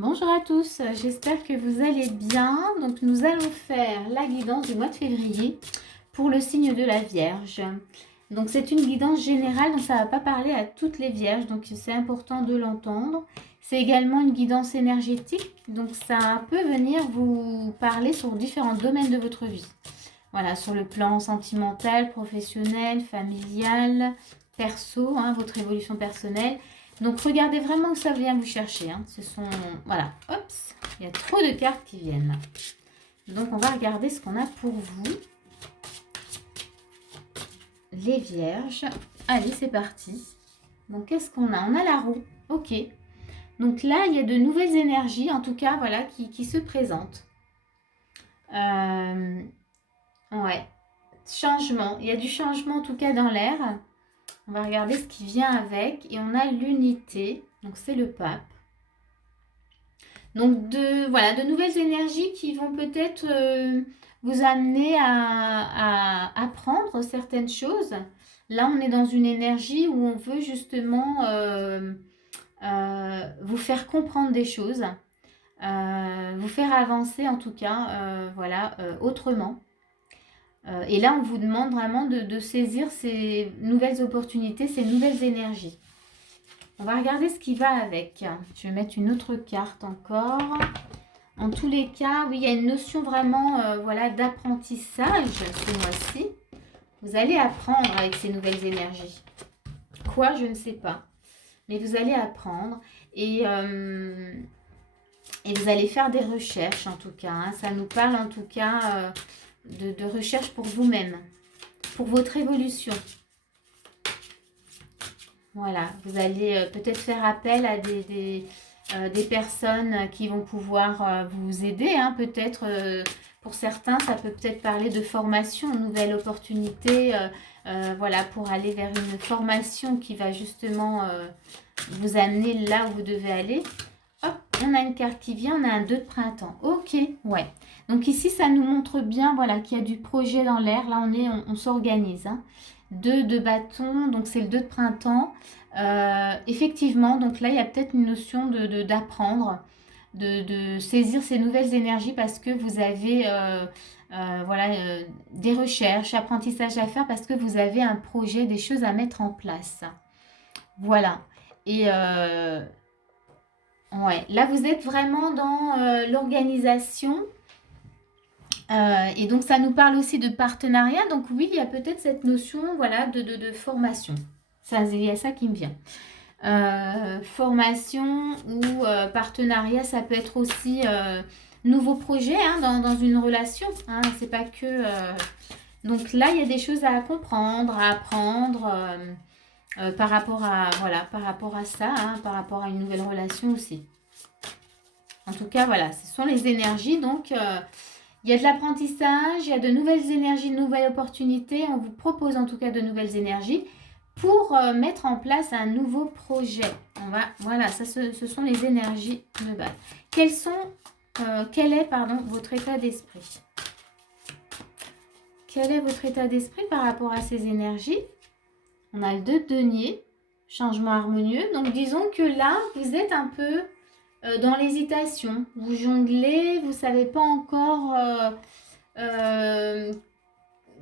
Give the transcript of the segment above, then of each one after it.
Bonjour à tous, j'espère que vous allez bien. Donc nous allons faire la guidance du mois de février pour le signe de la Vierge. Donc c'est une guidance générale, donc ça ne va pas parler à toutes les Vierges, donc c'est important de l'entendre. C'est également une guidance énergétique, donc ça peut venir vous parler sur différents domaines de votre vie. Voilà, sur le plan sentimental, professionnel, familial, perso, votre évolution personnelle. Donc regardez vraiment où ça vient vous chercher. Ce sont, voilà, hop, il y a trop de cartes qui viennent là. Donc on va regarder ce qu'on a pour vous. Les Vierges. Allez, c'est parti. Donc qu'est-ce qu'on a? On a la roue. Ok. Donc là, il y a de nouvelles énergies, en tout cas, voilà, qui se présentent. Ouais. Changement. Il y a du changement, en tout cas, dans l'air. On va regarder ce qui vient avec. Et on a l'unité. Donc c'est le pape. Donc de nouvelles énergies qui vont peut-être vous amener à apprendre certaines choses. Là, on est dans une énergie où on veut justement vous faire comprendre des choses, vous faire avancer en tout cas, autrement. Et là, on vous demande vraiment de saisir ces nouvelles opportunités, ces nouvelles énergies. On va regarder ce qui va avec. Je vais mettre une autre carte encore. En tous les cas, oui, il y a une notion vraiment d'apprentissage ce mois-ci. Vous allez apprendre avec ces nouvelles énergies. Quoi, je ne sais pas. Mais vous allez apprendre et vous allez faire des recherches en tout cas. Ça nous parle en tout cas de recherche pour vous-même, pour votre évolution. Voilà, vous allez peut-être faire appel à des personnes qui vont pouvoir vous aider. Peut-être pour certains, ça peut peut-être parler de formation, une nouvelle opportunité, pour aller vers une formation qui va justement vous amener là où vous devez aller. Hop, on a une carte qui vient, on a un 2 de printemps. Ok, ouais. Donc ici, ça nous montre bien qu'il y a du projet dans l'air. Là, on s'organise. 2 de bâton, donc c'est le 2 de printemps. Effectivement, donc là, il y a peut-être une notion d'apprendre, de saisir ces nouvelles énergies parce que vous avez des recherches, apprentissage à faire parce que vous avez un projet, des choses à mettre en place. Voilà. Et ouais, là, vous êtes vraiment dans l'organisation. Et donc, ça nous parle aussi de partenariat. Donc, oui, il y a peut-être cette notion de formation. Il y a ça qui me vient. Formation ou partenariat, ça peut être aussi nouveau projet dans une relation. C'est pas que... Donc là, il y a des choses à comprendre, à apprendre par rapport à ça, par rapport à une nouvelle relation aussi. En tout cas, voilà, ce sont les énergies. Donc, il y a de l'apprentissage, il y a de nouvelles énergies, de nouvelles opportunités. On vous propose en tout cas de nouvelles énergies pour mettre en place un nouveau projet. Ce sont les énergies de base. Quel est votre état d'esprit? Quel est votre état d'esprit par rapport à ces énergies? On a le 2 de denier, changement harmonieux. Donc disons que là, vous êtes un peu dans l'hésitation. Vous jonglez, vous ne savez pas encore... vous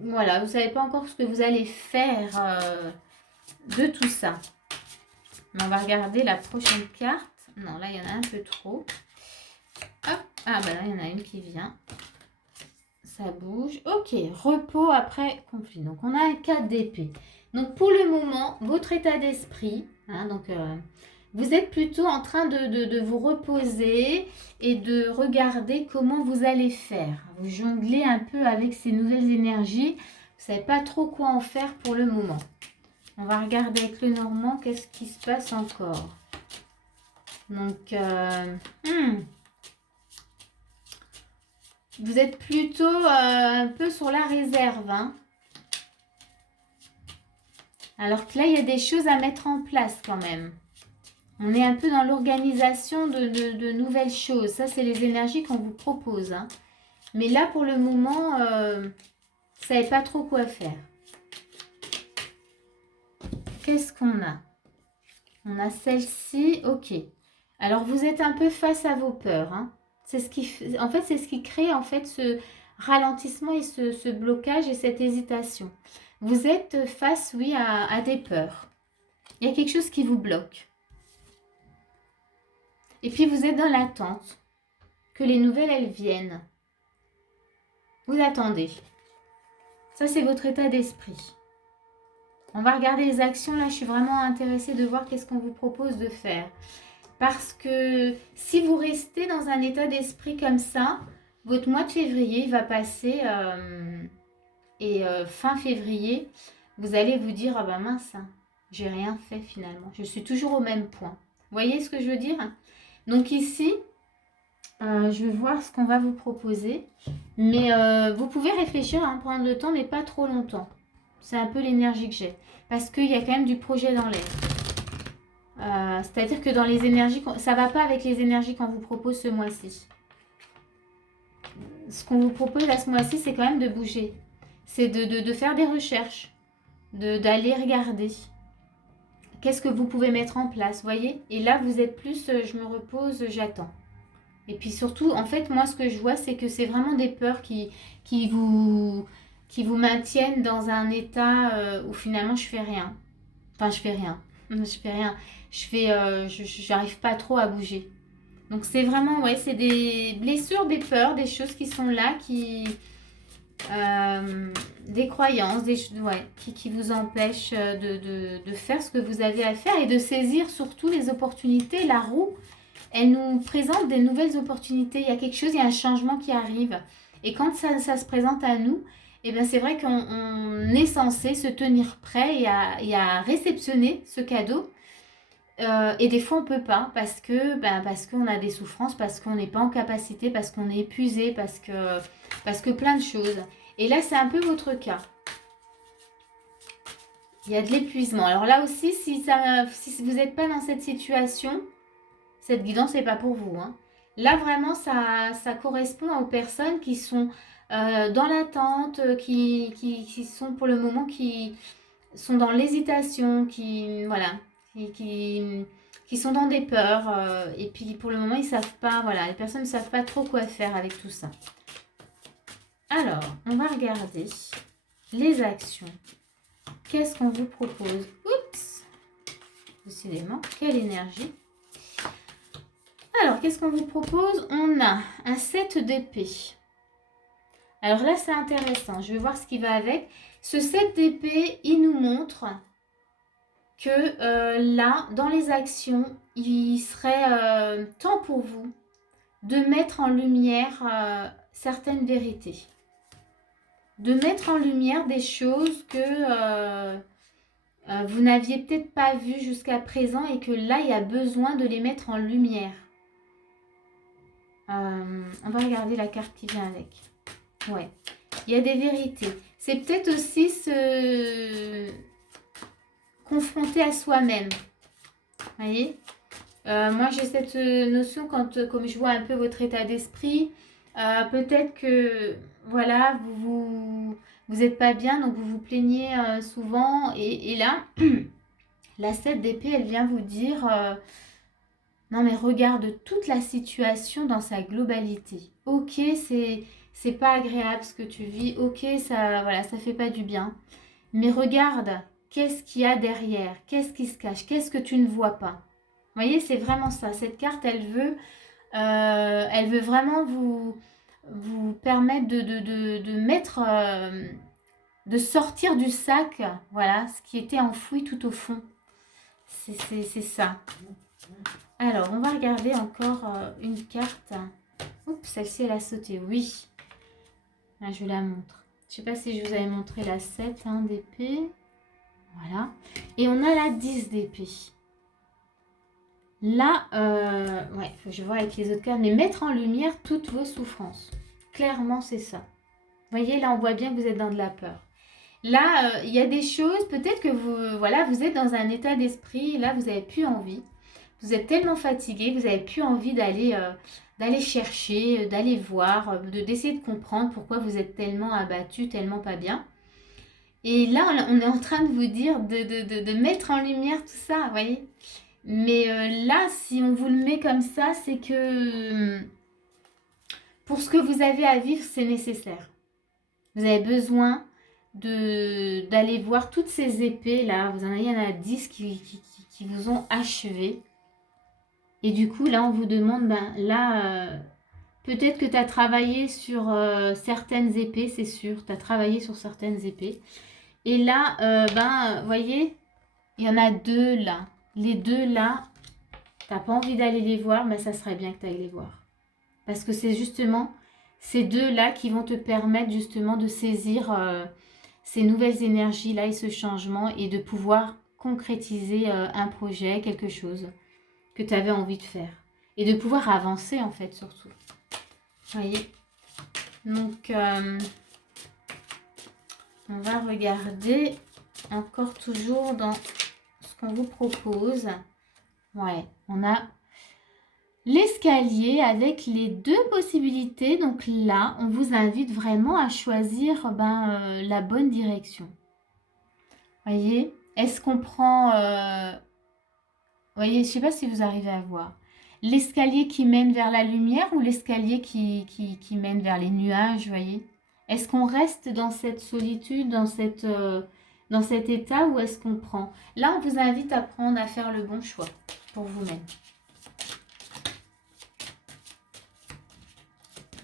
ne savez pas encore ce que vous allez faire de tout ça. Mais on va regarder la prochaine carte. Non, là, il y en a un peu trop. Hop. Ah, bah là, il y en a une qui vient. Ça bouge. Ok, repos après conflit. Donc, on a un 4 d'épée. Donc, pour le moment, votre état d'esprit, vous êtes plutôt en train de vous reposer et de regarder comment vous allez faire. Vous jonglez un peu avec ces nouvelles énergies. Vous ne savez pas trop quoi en faire pour le moment. On va regarder avec le Normand qu'est-ce qui se passe encore. Donc, vous êtes plutôt un peu sur la réserve. Alors que là, il y a des choses à mettre en place quand même. On est un peu dans l'organisation de nouvelles choses. Ça, c'est les énergies qu'on vous propose. Mais là, pour le moment, vous ne savez pas trop quoi faire. Qu'est-ce qu'on a? On a celle-ci, ok. Alors, vous êtes un peu face à vos peurs, hein. C'est ce qui, en fait, c'est ce qui crée en fait ce ralentissement et ce blocage et cette hésitation. Vous êtes face, oui, à des peurs. Il y a quelque chose qui vous bloque. Et puis, vous êtes dans l'attente que les nouvelles, elles viennent. Vous attendez. Ça, c'est votre état d'esprit. On va regarder les actions. Là, je suis vraiment intéressée de voir qu'est-ce qu'on vous propose de faire. Parce que si vous restez dans un état d'esprit comme ça, votre mois de février va passer fin février, vous allez vous dire, ah ben mince, hein, j'ai rien fait finalement. Je suis toujours au même point. Vous voyez ce que je veux dire? Donc ici, je vais voir ce qu'on va vous proposer. Mais vous pouvez réfléchir, hein, prendre le temps, mais pas trop longtemps. C'est un peu l'énergie que j'ai. Parce qu'il y a quand même du projet dans l'air. C'est-à-dire que dans les énergies, ça ne va pas avec les énergies qu'on vous propose ce mois-ci. Ce qu'on vous propose à ce mois-ci, c'est quand même de bouger. C'est de faire des recherches, d'aller regarder. Qu'est-ce que vous pouvez mettre en place, voyez? Et là, vous êtes plus, je me repose, j'attends. Et puis surtout, en fait, moi, ce que je vois, c'est que c'est vraiment des peurs qui vous maintiennent dans un état où finalement, je fais rien. Enfin, je fais rien. Je fais rien. J'arrive pas trop à bouger. Donc c'est vraiment, ouais, c'est des blessures, des peurs, des choses qui sont là, des croyances, qui vous empêchent de faire ce que vous avez à faire et de saisir surtout les opportunités. La roue, elle nous présente des nouvelles opportunités. Il y a quelque chose, il y a un changement qui arrive. Et quand ça se présente à nous, eh bien c'est vrai qu'on est censé se tenir prêt et à réceptionner ce cadeau. Et des fois on peut pas parce qu'on a des souffrances, parce qu'on n'est pas en capacité, parce qu'on est épuisé, parce que plein de choses. Et là c'est un peu votre cas. Il y a de l'épuisement. Alors là aussi, si vous n'êtes pas dans cette situation, cette guidance n'est pas pour vous, hein. Là vraiment ça correspond aux personnes qui sont dans l'attente, qui sont pour le moment, qui sont dans l'hésitation, qui sont dans des peurs, et puis pour le moment ils savent pas, voilà, les personnes ne savent pas trop quoi faire avec tout ça. Alors, on va regarder les actions. Qu'est-ce qu'on vous propose? Oups, décidément, quelle énergie. Alors, qu'est-ce qu'on vous propose? On a un 7 d'épée. Alors là, c'est intéressant. Je vais voir ce qui va avec. Ce 7 d'épée, il nous montre que là, dans les actions, il serait temps pour vous de mettre en lumière certaines vérités. De mettre en lumière des choses que vous n'aviez peut-être pas vues jusqu'à présent et que là, il y a besoin de les mettre en lumière. On va regarder la carte qui vient avec. Ouais, il y a des vérités. C'est peut-être aussi se confronter à soi-même. Vous voyez, moi j'ai cette notion comme je vois un peu votre état d'esprit, peut-être que voilà, vous êtes pas bien, donc vous vous plaignez souvent, et là, la 7 d'épée, elle vient vous dire non mais regarde toute la situation dans sa globalité. Ok, c'est pas agréable ce que tu vis, ok, ça fait pas du bien, mais regarde qu'est-ce qu'il y a derrière, qu'est-ce qui se cache, qu'est-ce que tu ne vois pas. Vous voyez, c'est vraiment ça. Cette carte, elle veut vraiment vous permettre de mettre, de sortir du sac, voilà, ce qui était enfoui tout au fond. C'est ça. Alors, on va regarder encore une carte. Oups, celle-ci, elle a sauté. Oui. Là, je la montre. Je ne sais pas si je vous avais montré la 7 d'épée. Voilà. Et on a la 10 d'épée. Là, ouais, faut que je vois avec les autres cartes, mais mettre en lumière toutes vos souffrances. Clairement, c'est ça. Vous voyez, là, on voit bien que vous êtes dans de la peur. Là, il y a des choses, peut-être que vous êtes dans un état d'esprit, là, vous n'avez plus envie. Vous êtes tellement fatigué, vous n'avez plus envie d'aller chercher, d'aller voir, d'essayer de comprendre pourquoi vous êtes tellement abattu, tellement pas bien. Et là, on est en train de vous dire de mettre en lumière tout ça, vous voyez. Mais là, si on vous le met comme ça, c'est que pour ce que vous avez à vivre, c'est nécessaire. Vous avez besoin d'aller voir toutes ces épées là. Il y en a 10 qui vous ont achevé. Et du coup, là, on vous demande, ben là, peut-être que tu as travaillé sur certaines épées, c'est sûr. Tu as travaillé sur certaines épées. Et là, ben, voyez, il y en a 2 là. Les 2 là, tu n'as pas envie d'aller les voir, mais ça serait bien que tu ailles les voir. Parce que c'est justement ces 2 là qui vont te permettre justement de saisir ces nouvelles énergies là et ce changement et de pouvoir concrétiser un projet, quelque chose que tu avais envie de faire. Et de pouvoir avancer en fait surtout. Vous voyez? Donc, on va regarder encore toujours dans ce qu'on vous propose. Ouais, on a l'escalier avec les 2 possibilités. Donc là, on vous invite vraiment à choisir la bonne direction. Voyez? Est-ce qu'on prend... voyez, je ne sais pas si vous arrivez à voir. L'escalier qui mène vers la lumière ou l'escalier qui mène vers les nuages, voyez? Est-ce qu'on reste dans cette solitude, dans cet état ou est-ce qu'on prend? Là, on vous invite à prendre, à faire le bon choix pour vous-même.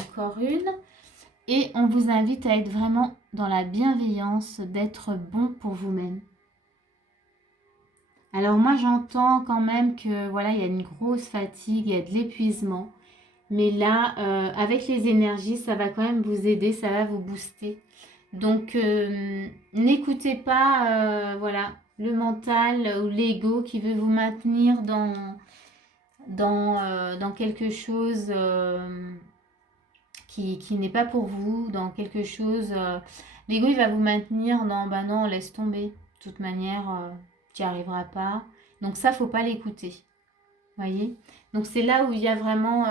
Encore une. Et on vous invite à être vraiment dans la bienveillance, d'être bon pour vous-même. Alors moi, j'entends quand même que voilà, il y a une grosse fatigue, il y a de l'épuisement. Mais là, avec les énergies, ça va quand même vous aider, ça va vous booster. Donc, n'écoutez pas voilà, le mental ou l'ego qui veut vous maintenir dans quelque chose qui n'est pas pour vous, dans quelque chose... l'ego, il va vous maintenir dans, bah non, laisse tomber. De toute manière, tu n'y arriveras pas. Donc ça, faut pas l'écouter. Voyez? Donc c'est là où il y a vraiment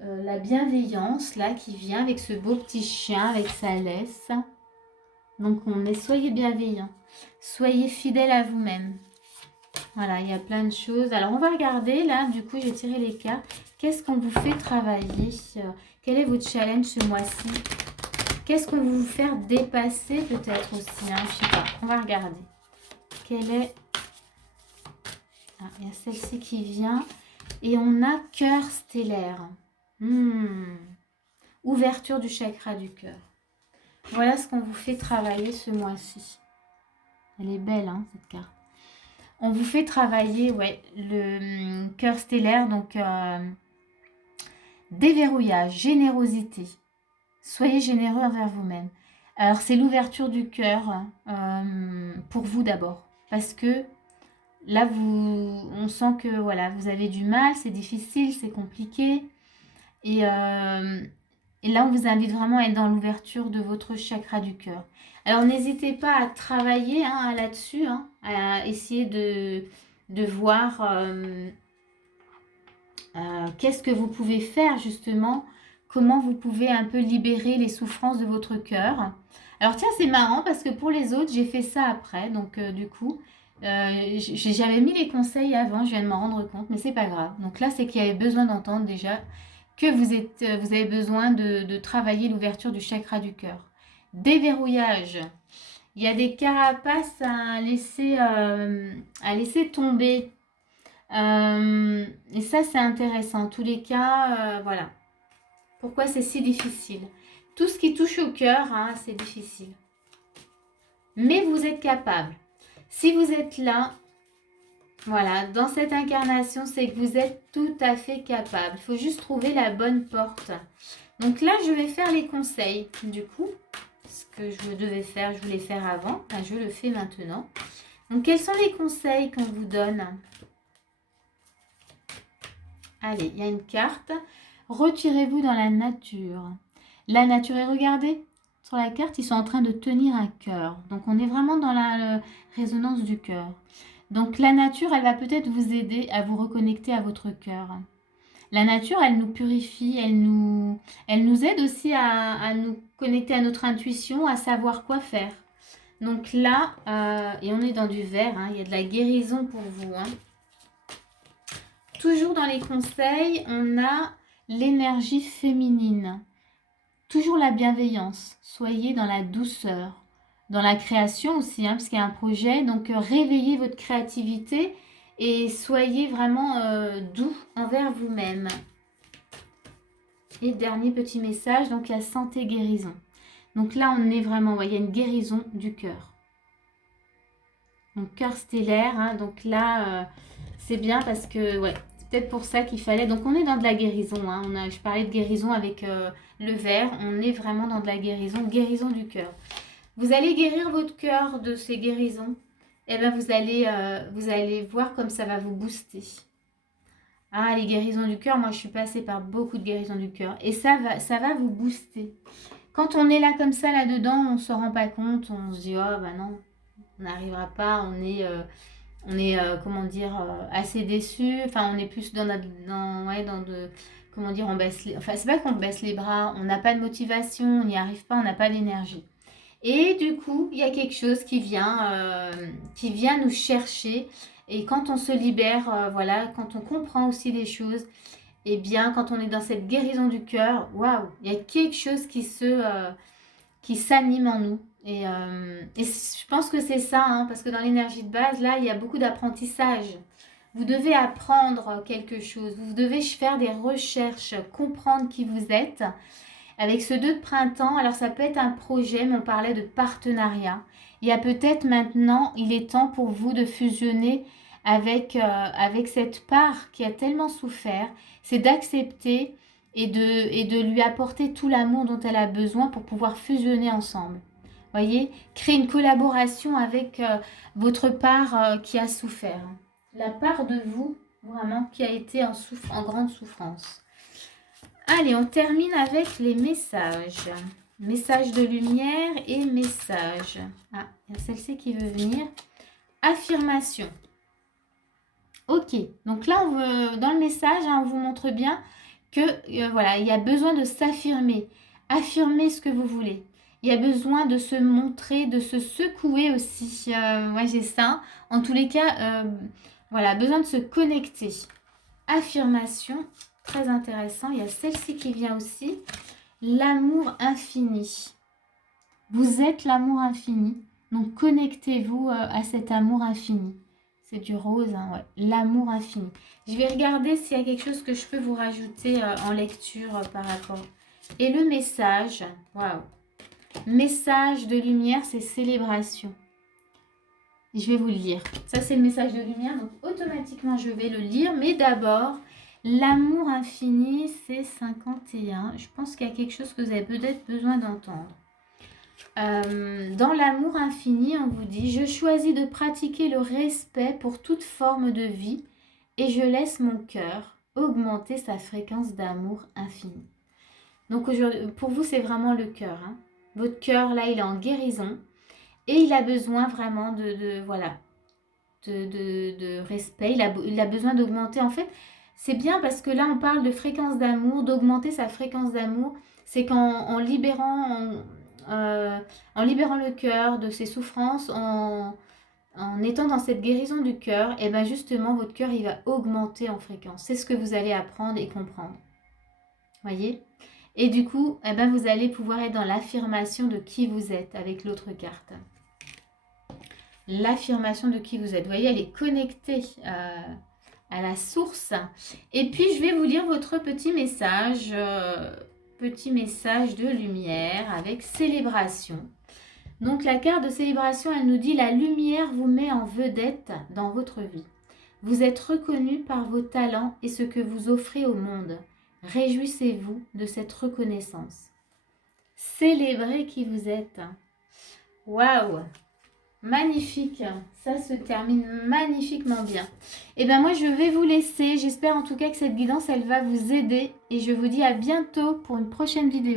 la bienveillance là qui vient avec ce beau petit chien, avec sa laisse. Donc soyez bienveillants, soyez fidèles à vous-même. Voilà, il y a plein de choses. Alors on va regarder là, du coup j'ai tiré les cartes. Qu'est-ce qu'on vous fait travailler? Quel est votre challenge ce mois-ci? Qu'est-ce qu'on vous faire dépasser peut-être aussi, hein? Je sais pas, on va regarder. Quelle est... Ah, il y a celle-ci qui vient. Et on a cœur stellaire. Ouverture du chakra du cœur. Voilà ce qu'on vous fait travailler ce mois-ci. Elle est belle, hein, cette carte. On vous fait travailler, ouais, le cœur stellaire, donc déverrouillage, générosité. Soyez généreux envers vous-même. Alors, c'est l'ouverture du cœur pour vous d'abord. Parce que là, on sent que voilà, vous avez du mal, c'est difficile, c'est compliqué. Et là, on vous invite vraiment à être dans l'ouverture de votre chakra du cœur. Alors, n'hésitez pas à travailler là-dessus, à essayer de voir qu'est-ce que vous pouvez faire justement, comment vous pouvez un peu libérer les souffrances de votre cœur. Alors, tiens, c'est marrant parce que pour les autres, j'ai fait ça après. Donc, du coup... j'avais mis les conseils avant, je viens de m'en rendre compte, mais c'est pas grave. Donc là, c'est qu'il y avait besoin d'entendre déjà que vous avez besoin de travailler l'ouverture du chakra du cœur. Déverrouillage. Il y a des carapaces à laisser tomber. Et ça, c'est intéressant. En tous les cas, voilà. Pourquoi c'est si difficile? Tout ce qui touche au cœur, c'est difficile. Mais vous êtes capable. Si vous êtes là, voilà, dans cette incarnation, c'est que vous êtes tout à fait capable. Il faut juste trouver la bonne porte. Donc là, je vais faire les conseils. Du coup, ce que je devais faire, je voulais faire avant. Là, je le fais maintenant. Donc, quels sont les conseils qu'on vous donne? Allez, il y a une carte. Retirez-vous dans la nature. La nature, et regardez, sur la carte, ils sont en train de tenir un cœur. Donc, on est vraiment dans la résonance du cœur. Donc, la nature, elle va peut-être vous aider à vous reconnecter à votre cœur. La nature, elle nous purifie, elle nous aide aussi à nous connecter à notre intuition, à savoir quoi faire. Donc là, et on est dans du vert, il y a de la guérison pour vous. Toujours dans les conseils, on a l'énergie féminine. Toujours la bienveillance. Soyez dans la douceur. Dans la création aussi, hein, parce qu'il y a un projet. Donc, réveillez votre créativité et soyez vraiment doux envers vous-même. Et dernier petit message, donc la santé guérison. Donc là, on est vraiment, il y a une guérison du cœur. Donc, cœur stellaire, hein, donc là, c'est bien parce que, ouais, c'est peut-être pour ça qu'il fallait. Donc, on est dans de la guérison, hein, je parlais de guérison avec le vert, on est vraiment dans de la guérison du cœur. Vous allez guérir votre cœur de ces guérisons, et bien vous allez voir comme ça va vous booster. Ah, les guérisons du cœur, moi je suis passée par beaucoup de guérisons du cœur, et ça va vous booster. Quand on est là comme ça, là-dedans, on ne se rend pas compte, on se dit, oh bah non, on n'arrivera pas, on est comment dire, assez déçu, enfin on est plus comment dire, on baisse enfin c'est pas qu'on baisse les bras, on n'a pas de motivation, on n'y arrive pas, on n'a pas d'énergie. Et du coup, il y a quelque chose qui vient nous chercher, et quand on se libère, voilà, quand on comprend aussi les choses, et bien quand on est dans cette guérison du cœur, waouh, il y a quelque chose qui s'anime en nous. Et je pense que c'est ça, hein, parce que dans l'énergie de base, là, il y a beaucoup d'apprentissage. Vous devez apprendre quelque chose, vous devez faire des recherches, comprendre qui vous êtes. Avec ce 2 de printemps, alors ça peut être un projet, mais on parlait de partenariat. Il y a peut-être maintenant, il est temps pour vous de fusionner avec cette part qui a tellement souffert. C'est d'accepter et de lui apporter tout l'amour dont elle a besoin pour pouvoir fusionner ensemble. Voyez, créer une collaboration avec votre part qui a souffert. La part de vous, vraiment, qui a été en grande souffrance. Allez, on termine avec les messages. Messages de lumière et messages. Ah, il y a celle-ci qui veut venir. Affirmation. Ok, donc là, dans le message, hein, on vous montre bien que voilà, il y a besoin de s'affirmer. Affirmer ce que vous voulez. Il y a besoin de se montrer, de se secouer aussi. Moi, j'ai ça. En tous les cas, voilà, besoin de se connecter. Affirmation, très intéressant. Il y a celle-ci qui vient aussi. L'amour infini. Vous êtes l'amour infini. Donc, connectez-vous à cet amour infini. C'est du rose, hein, ouais. L'amour infini. Je vais regarder s'il y a quelque chose que je peux vous rajouter en lecture par rapport. Et le message, waouh. Message de lumière, c'est célébration. Je vais vous le lire. Ça, c'est le message de lumière. Donc, automatiquement, je vais le lire. Mais d'abord, l'amour infini, c'est 51. Je pense qu'il y a quelque chose que vous avez peut-être besoin d'entendre. Dans l'amour infini, on vous dit « Je choisis de pratiquer le respect pour toute forme de vie et je laisse mon cœur augmenter sa fréquence d'amour infini. » Donc, pour vous, c'est vraiment le cœur. Hein. Votre cœur, là, il est en guérison et il a besoin vraiment de respect. Il a besoin d'augmenter. En fait, c'est bien parce que là, on parle de fréquence d'amour, d'augmenter sa fréquence d'amour. C'est qu'en libérant le cœur de ses souffrances, en étant dans cette guérison du cœur, et bien justement, votre cœur, il va augmenter en fréquence. C'est ce que vous allez apprendre et comprendre. Voyez ? Et du coup, eh ben, vous allez pouvoir être dans l'affirmation de qui vous êtes avec l'autre carte. L'affirmation de qui vous êtes. Vous voyez, elle est connectée à la source. Et puis, je vais vous lire votre petit message de lumière avec célébration. Donc, la carte de célébration, elle nous dit « La lumière vous met en vedette dans votre vie. Vous êtes reconnu par vos talents et ce que vous offrez au monde. Réjouissez-vous de cette reconnaissance. Célébrez qui vous êtes. » Waouh! Magnifique, ça se termine magnifiquement bien. Et bien moi je vais vous laisser, j'espère en tout cas que cette guidance elle va vous aider et je vous dis à bientôt pour une prochaine vidéo.